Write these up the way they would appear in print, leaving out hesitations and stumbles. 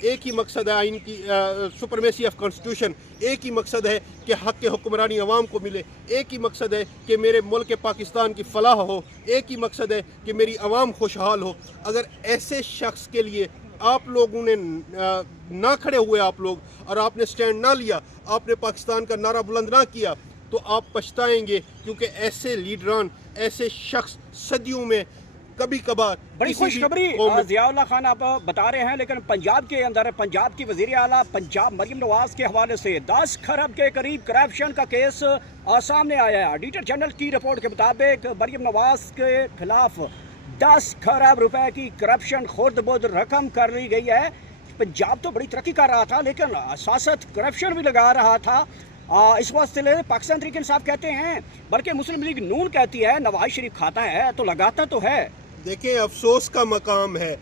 ایک ہی مقصد ہے آئین کی سپرمیسی آف کانسٹیٹیوشن، ایک ہی مقصد ہے کہ حق حکمرانی عوام کو ملے، ایک ہی مقصد ہے کہ میرے ملک پاکستان کی فلاح ہو، ایک ہی مقصد ہے کہ میری عوام خوشحال ہو۔ اگر ایسے شخص کے لیے آپ لوگوں نے نہ کھڑے ہوئے آپ لوگ، اور آپ نے سٹینڈ نہ لیا، آپ نے پاکستان کا نعرہ بلند نہ کیا، تو آپ پچھتائیں گے، کیونکہ ایسے لیڈران، ایسے شخص صدیوں میں کبھی کبھار بڑی خوشخبری ضیاء اللہ خان آپ بتا رہے ہیں، لیکن پنجاب کے اندر پنجاب کی وزیر اعلیٰ پنجاب مریم نواز کے حوالے سے 10 کروڑ کے قریب کرپشن کا کیس سامنے آیا ہے۔ آڈیٹر جنرل کی رپورٹ کے مطابق مریم نواز کے خلاف 10 کروڑ روپے کی کرپشن خورد برد رقم کر لی گئی ہے۔ پنجاب تو بڑی ترقی کر رہا تھا، لیکن سیاست کرپشن بھی لگا رہا تھا۔ اس واسطے پاکستان تحریک انصاف کہتے ہیں، بلکہ مسلم لیگ نون کہتی ہے نواز شریف کھاتا ہے تو لگاتا تو ہے۔ دیکھیں، افسوس کا مقام ہے،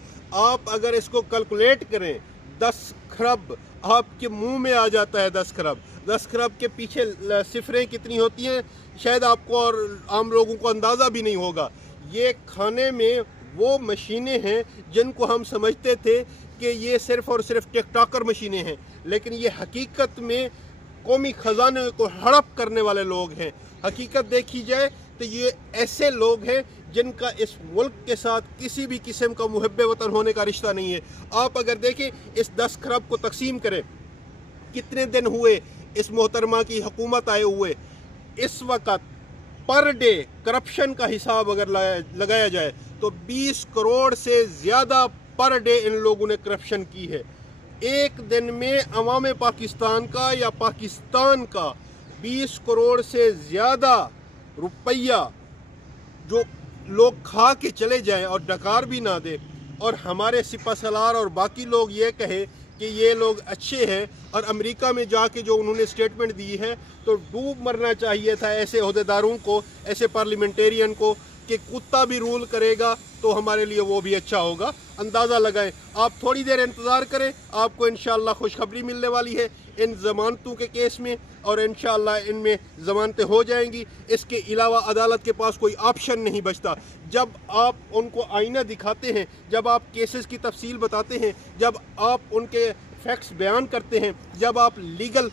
آپ اگر اس کو کیلکولیٹ کریں، 10 کھرب آپ کے منہ میں آ جاتا ہے۔ 10 کھرب کے پیچھے صفریں کتنی ہوتی ہیں شاید آپ کو اور عام لوگوں کو اندازہ بھی نہیں ہوگا۔ یہ کھانے میں وہ مشینیں ہیں جن کو ہم سمجھتے تھے کہ یہ صرف اور صرف ٹک ٹاکر مشینیں ہیں، لیکن یہ حقیقت میں قومی خزانے کو ہڑپ کرنے والے لوگ ہیں۔ حقیقت دیکھی جائے تو یہ ایسے لوگ ہیں جن کا اس ملک کے ساتھ کسی بھی قسم کا محب وطن ہونے کا رشتہ نہیں ہے۔ آپ اگر دیکھیں اس 10 کھرب کو تقسیم کریں، کتنے دن ہوئے اس محترمہ کی حکومت آئے ہوئے، اس وقت پر ڈے کرپشن کا حساب اگر لگایا جائے تو 20 کروڑ سے زیادہ پر ڈے ان لوگوں نے کرپشن کی ہے۔ ایک دن میں عوام پاکستان کا یا پاکستان کا 20 کروڑ سے زیادہ روپیہ جو لوگ کھا کے چلے جائیں اور ڈکار بھی نہ دے، اور ہمارے سپہ سالار اور باقی لوگ یہ کہے کہ یہ لوگ اچھے ہیں، اور امریکہ میں جا کے جو انہوں نے سٹیٹمنٹ دی ہے تو ڈوب مرنا چاہیے تھا ایسے عہدیداروں کو، ایسے پارلیمنٹیرین کو، کہ کتا بھی رول کرے گا تو ہمارے لیے وہ بھی اچھا ہوگا۔ اندازہ لگائیں، آپ تھوڑی دیر انتظار کریں، آپ کو انشاءاللہ خوشخبری ملنے والی ہے ان ضمانتوں کے کیس میں، اور انشاءاللہ ان میں ضمانتیں ہو جائیں گی۔ اس کے علاوہ عدالت کے پاس کوئی آپشن نہیں بچتا۔ جب آپ ان کو آئینہ دکھاتے ہیں، جب آپ کیسز کی تفصیل بتاتے ہیں، جب آپ ان کے فیکٹس بیان کرتے ہیں، جب آپ لیگل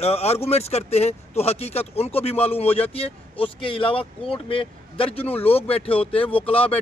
آرگومنٹس کرتے ہیں، تو حقیقت ان کو بھی معلوم ہو جاتی ہے۔ اس کے علاوہ کورٹ میں درجنوں لوگ بیٹھے ہوتے ہیں، وکلاء بیٹھے